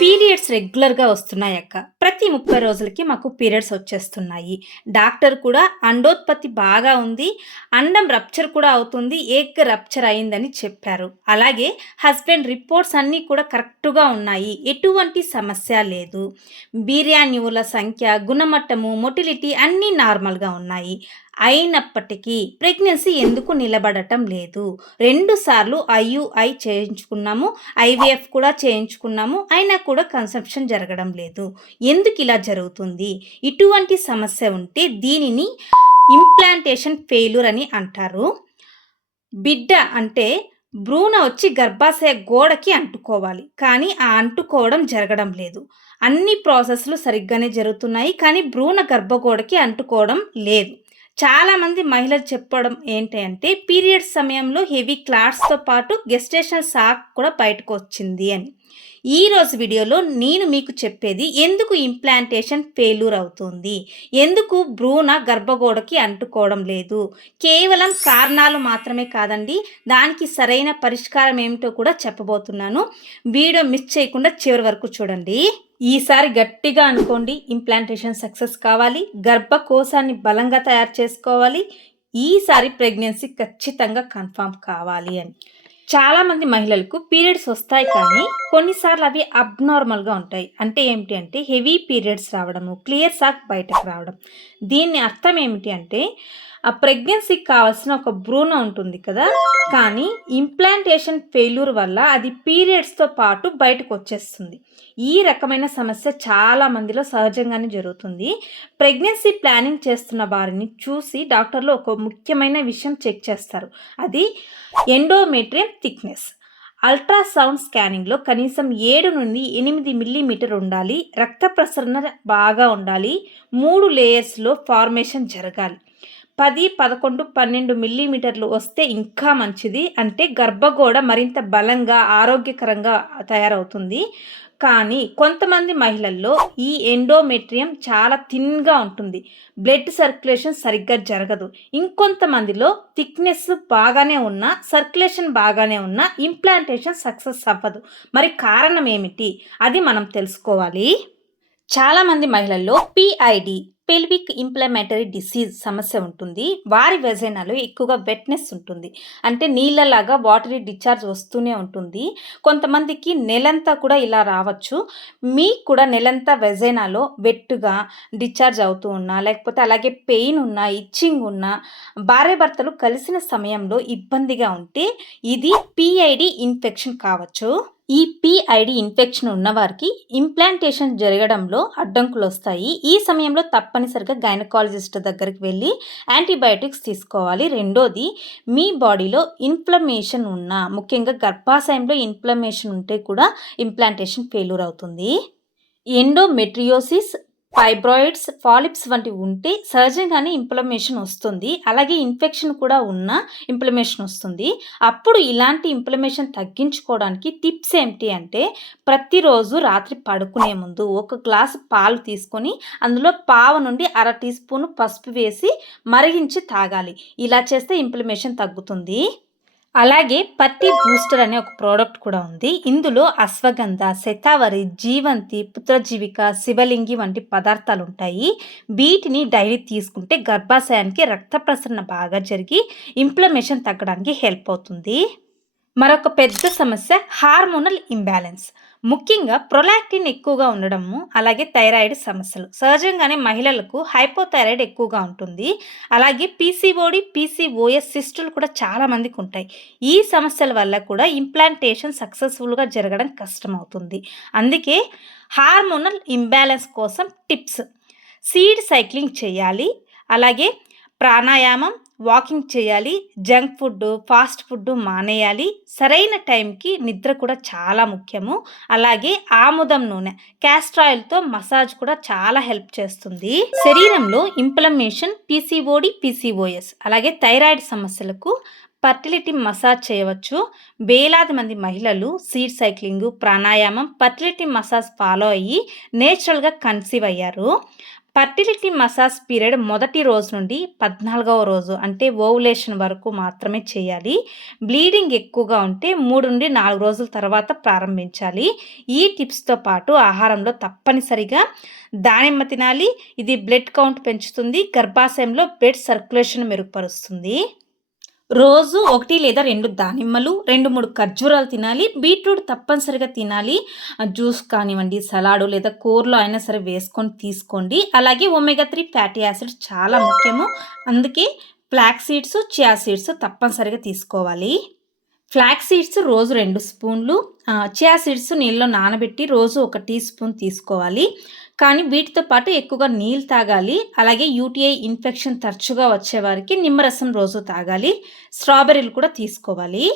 Periods రెగ్యులర్‌గా వస్తున్నాయి అక్క. ప్రతి 30 రోజులకి మాకు పీరియడ్స్ వచ్చేస్తున్నాయి. డాక్టర్ కూడా అండోత్పత్తి బాగా ఉంది. అండం రప్చర్ కూడా అవుతుంది. ఏక రప్చర్ అయిందని చెప్పారు. అలాగే హస్బెండ్ రిపోర్ట్స్ అన్నీ కూడా కరెక్ట్‌గా ఉన్నాయి. ఎటువంటి సమస్య లేదు. బీర్యాన్యువుల సంఖ్య, గుణమట్టము, మొటిలిటీ అన్నీ నార్మల్‌గా ఉన్నాయి. అయినప్పటికీ ప్రెగ్నెన్సీ ఎందుకు నిలబడటం లేదు. 2 సార్లు ఐయుఐ చేయించుకున్నాము. ఐవీఎఫ్ కూడా చేయించుకున్నాము. అయినా కూడా కన్సెప్షన్ జరగడం లేదు. ఎందుకు ఇలా జరుగుతుంది? ఇటువంటి సమస్య ఉంటే దీనిని ఇంప్లాంటేషన్ ఫెయిల్యూర్ అని అంటారు. బిడ్డ అంటే భ్రూణ వచ్చి గర్భాశయ గోడకి అంటుకోవాలి. కానీ ఆ అంటుకోవడం జరగడం లేదు. అన్ని ప్రాసెస్‌లు సరిగ్గానే జరుగుతున్నాయి. కానీ భ్రూణ గర్భగోడకి అంటుకోవడం లేదు. చాలామంది మహిళలు చెప్పడం ఏంటి అంటే పీరియడ్స్ సమయంలో హెవీ క్లాట్స్‌తో పాటు గెస్టేషన్ సాక్ కూడా బయటకు వచ్చింది అని. ఈరోజు వీడియోలో నేను మీకు చెప్పేది ఎందుకు ఇంప్లాంటేషన్ ఫెయిల్యూర్ అవుతుంది? ఎందుకు భ్రూణ గర్భగోడకి అంటుకోవడం లేదు? కేవలం కారణాలు మాత్రమే కాదండి. దానికి సరైన పరిష్కారం ఏమిటో కూడా చెప్పబోతున్నాను. వీడియో మిస్ చేయకుండా చివరి వరకు చూడండి. ఈసారి గట్టిగా అనుకోండి ఇంప్లాంటేషన్ సక్సెస్ కావాలి. గర్భకోశాన్ని బలంగా తయారు చేసుకోవాలి. ఈసారి ప్రెగ్నెన్సీ ఖచ్చితంగా కన్ఫామ్ కావాలి అని. చాలామంది మహిళలకు పీరియడ్స్ వస్తాయి కానీ కొన్నిసార్లు అవి అబ్నార్మల్‌గా ఉంటాయి. అంటే ఏమిటి అంటే హెవీ పీరియడ్స్ రావడము, క్లియర్ సాక్ బయటకు రావడం. దీని అర్థం ఏమిటి అంటే ఆ ప్రెగ్నెన్సీకి కావాల్సిన ఒక భ్రూణ ఉంటుంది కదా! కానీ ఇంప్లాంటేషన్ ఫెయిల్యూర్ వల్ల అది పీరియడ్స్‌తో పాటు బయటకు వచ్చేస్తుంది ఈ రకమైన సమస్య చాలా మందిలో సహజంగానే జరుగుతుంది. ప్రెగ్నెన్సీ ప్లానింగ్ చేస్తున్న వారిని చూసి డాక్టర్లు ఒక ముఖ్యమైన విషయం చెక్ చేస్తారు. అది ఎండోమెట్రియం థిక్‌నెస్. అల్ట్రాసౌండ్ స్కానింగ్‌లో కనీసం 7-8 మిల్లీమీటర్ ఉండాలి. రక్త ప్రసరణ బాగా ఉండాలి. మూడు లేయర్స్‌లో ఫార్మేషన్ జరగాలి. 10, 11, 12 మిల్లీమీటర్లు వస్తే ఇంకా మంచిది. అంటే గర్భగోడ మరింత బలంగా, ఆరోగ్యకరంగా తయారవుతుంది. కానీ కొంతమంది మహిళల్లో ఈ ఎండోమెట్రియం చాలా థిన్‌గా ఉంటుంది. బ్లడ్ సర్క్యులేషన్ సరిగ్గా జరగదు. ఇంకొంతమందిలో థిక్‌నెస్ బాగానే ఉన్నా, సర్క్యులేషన్ బాగానే ఉన్నా ఇంప్లాంటేషన్ సక్సెస్ అవ్వదు. మరి కారణం ఏమిటి? అది మనం తెలుసుకోవాలి. చాలామంది మహిళల్లో పిఐడి పెల్విక్ ఇన్‌ఫ్లమేటరీ డిసీజ్ సమస్య ఉంటుంది. వారి వెజైనాలో ఎక్కువగా వెట్‌నెస్ ఉంటుంది. అంటే నీళ్ళలాగా వాటరీ డిశ్చార్జ్ వస్తూనే ఉంటుంది. కొంతమందికి నెలంతా కూడా ఇలా రావచ్చు. మీకు కూడా నెలంతా వెజైనాలో వెట్టుగా డిశ్చార్జ్ అవుతూ ఉన్నా, లేకపోతే అలాగే పెయిన్ ఉన్నా, ఇచ్చింగ్ ఉన్నా, భార్యాభర్తలు కలిసిన సమయంలో ఇబ్బందిగా ఉంటే ఇది పిఐడి ఇన్ఫెక్షన్ కావచ్చు. ఈ పిఐడి ఇన్ఫెక్షన్ ఉన్నవారికి ఇంప్లాంటేషన్ జరగడంలో అడ్డంకులు వస్తాయి ఈ సమయంలో తప్పనిసరిగా గైనకాలజిస్ట్ దగ్గరికి వెళ్ళి యాంటీబయాటిక్స్ తీసుకోవాలి. రెండోది మీ బాడీలో ఇన్‌ఫ్లమేషన్ ఉన్నా, ముఖ్యంగా గర్భాశయంలో ఇన్‌ఫ్లమేషన్ ఉంటే కూడా ఇంప్లాంటేషన్ ఫెయిల్యూర్ అవుతుంది. ఎండోమెట్రియోసిస్, ఫైబ్రాయిడ్స్, పాలిప్స్ వంటివి ఉంటే సహజంగానే ఇంప్లమేషన్ వస్తుంది. అలాగే ఇన్ఫెక్షన్ కూడా ఉన్న ఇంప్లమేషన్ వస్తుంది. అప్పుడు ఇలాంటి ఇంప్లమేషన్ తగ్గించుకోవడానికి టిప్స్ ఏమిటి అంటే ప్రతిరోజు రాత్రి పడుకునే ముందు ఒక గ్లాసు పాలు తీసుకొని అందులో పావు నుండి అర టీ స్పూన్ పసుపు వేసి మరిగించి తాగాలి. ఇలా చేస్తే ఇంప్లమేషన్ తగ్గుతుంది. అలాగే పత్తి బూస్టర్ అనే ఒక ప్రోడక్ట్ కూడా ఉంది. ఇందులో అశ్వగంధ, శతావరి, జీవంతి, పుత్రజీవిక, శివలింగి వంటి పదార్థాలు ఉంటాయి వీటిని డైలీ తీసుకుంటే గర్భాశయానికి రక్త ప్రసరణ బాగా జరిగి ఇంప్లమేషన్ తగ్గడానికి హెల్ప్ అవుతుంది. మరొక పెద్ద సమస్య హార్మోనల్ ఇంబ్యాలెన్స్ ముఖ్యంగా ప్రొలాక్టిన్ ఎక్కువగా ఉండడము, అలాగే థైరాయిడ్ సమస్యలు. సహజంగానే మహిళలకు హైపోథైరాయిడ్ ఎక్కువగా ఉంటుంది. అలాగే పీసీఓడి పీసీఓఎస్ సిస్టులు కూడా చాలా మందికి ఉంటాయి. ఈ సమస్యల వల్ల కూడా ఇంప్లాంటేషన్ సక్సెస్‌ఫుల్‌గా జరగడం కష్టమవుతుంది. అందుకే హార్మోనల్ ఇంబ్యాలెన్స్ కోసం టిప్స్ సీడ్ సైక్లింగ్ చేయాలి. అలాగే ప్రాణాయామం, వాకింగ్ చేయాలి. జంక్ ఫుడ్డు, ఫాస్ట్ ఫుడ్ మానేయాలి. సరైన టైంకి నిద్ర కూడా చాలా ముఖ్యము. అలాగే ఆముదం నూనె, క్యాస్టర్ ఆయిల్‌తో మసాజ్ కూడా చాలా హెల్ప్ చేస్తుంది. శరీరంలో ఇంప్లమేషన్ పీసీఓడి పీసీఓఎస్ అలాగే థైరాయిడ్ సమస్యలకు ఫర్టిలిటీ మసాజ్ చేయవచ్చు. వేలాది మంది మహిళలు seed cycling pranayama, fertility massage follow అయ్యి నేచురల్‌గా కన్సీవ్ అయ్యారు. ఫర్టిలిటీ మసాజ్ పీరియడ్ మొదటి రోజు నుండి పద్నాలుగవ రోజు అంటే ఓవులేషన్ వరకు మాత్రమే చేయాలి. బ్లీడింగ్ ఎక్కువగా ఉంటే మూడు నుండి నాలుగు రోజుల తర్వాత ప్రారంభించాలి. ఈ టిప్స్తో పాటు ఆహారంలో తప్పనిసరిగా దానిమ్మ తినాలి. ఇది బ్లడ్ కౌంట్ పెంచుతుంది. గర్భాశయంలో బ్లడ్ సర్క్యులేషన్ మెరుగుపరుస్తుంది. రోజు ఒకటి లేదా రెండు దానిమ్మలు రెండు మూడు ఖర్జూరాలు తినాలి. బీట్రూట్ తప్పనిసరిగా తినాలి. జ్యూస్ కానివ్వండి సలాడు లేదా కూరలో అయినా సరే వేసుకొని తీసుకోండి. అలాగే ఒమేగా త్రీ ఫ్యాటీ యాసిడ్స్ చాలా ముఖ్యము. అందుకే ఫ్లాక్ సీడ్స్ చియా సీడ్స్ తప్పనిసరిగా తీసుకోవాలి. ఫ్లాక్ సీడ్స్ రోజు రెండు స్పూన్లు. చియా సీడ్స్ నీళ్ళలో నానబెట్టి రోజు ఒక టీ స్పూన్ తీసుకోవాలి. కానీ వీటితో పాటు ఎక్కువగా నీళ్ళు తాగాలి. అలాగే యూటీఐ ఇన్ఫెక్షన్ తరచుగా వచ్చేవారికి నిమ్మరసం రోజు తాగాలి. స్ట్రాబెర్రీలు కూడా తీసుకోవాలి.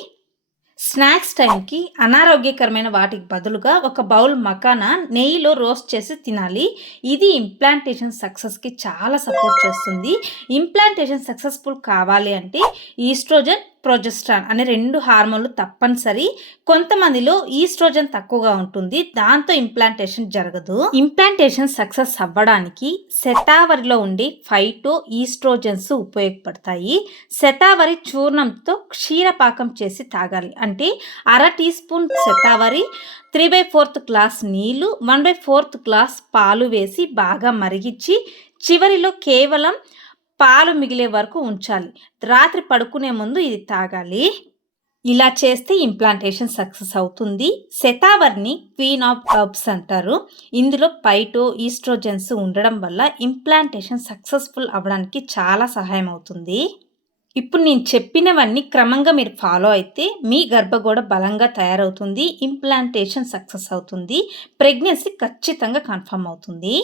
స్నాక్స్ టైంకి అనారోగ్యకరమైన వాటికి బదులుగా ఒక బౌల్ మకానా నెయ్యిలో రోస్ట్ చేసి తినాలి. ఇది ఇంప్లాంటేషన్ సక్సెస్కి చాలా సపోర్ట్ చేస్తుంది. ఇంప్లాంటేషన్ సక్సెస్ఫుల్ కావాలి అంటే ఈస్ట్రోజన్ ప్రొజెస్ట్రాన్ అనే రెండు హార్మోన్లు తప్పనిసరి. కొంతమందిలో ఈస్ట్రోజన్ తక్కువగా ఉంటుంది. దాంతో ఇంప్లాంటేషన్ జరగదు. ఇంప్లాంటేషన్ సక్సెస్ అవ్వడానికి శతావరిలో ఉండే ఫైటో ఈస్ట్రోజన్స్ ఉపయోగపడతాయి. శతావరి చూర్ణంతో క్షీరపాకం చేసి తాగాలి. అంటే అర teaspoon shatavari three by fourth glass నీళ్ళు వన్ బై ఫోర్త్ గ్లాస్ పాలు వేసి బాగా మరిగించి చివరిలో కేవలం పాలు మిగిలే వరకు ఉంచాలి. రాత్రి పడుకునే ముందు ఇది తాగాలి. ఇలా చేస్తే ఇంప్లాంటేషన్ సక్సెస్ అవుతుంది. శతావర్ని క్వీన్ ఆఫ్ హర్బ్స్ అంటారు. ఇందులో పైటో ఈస్ట్రోజెన్స్ ఉండడం వల్ల ఇంప్లాంటేషన్ సక్సెస్ఫుల్ అవ్వడానికి చాలా సహాయం అవుతుంది. ఇప్పుడు నేను చెప్పినవన్నీ క్రమంగా మీరు ఫాలో అయితే మీ గర్భగోడ బలంగా తయారవుతుంది. ఇంప్లాంటేషన్ సక్సెస్ అవుతుంది. ప్రెగ్నెన్సీ ఖచ్చితంగా కన్ఫర్మ్ అవుతుంది.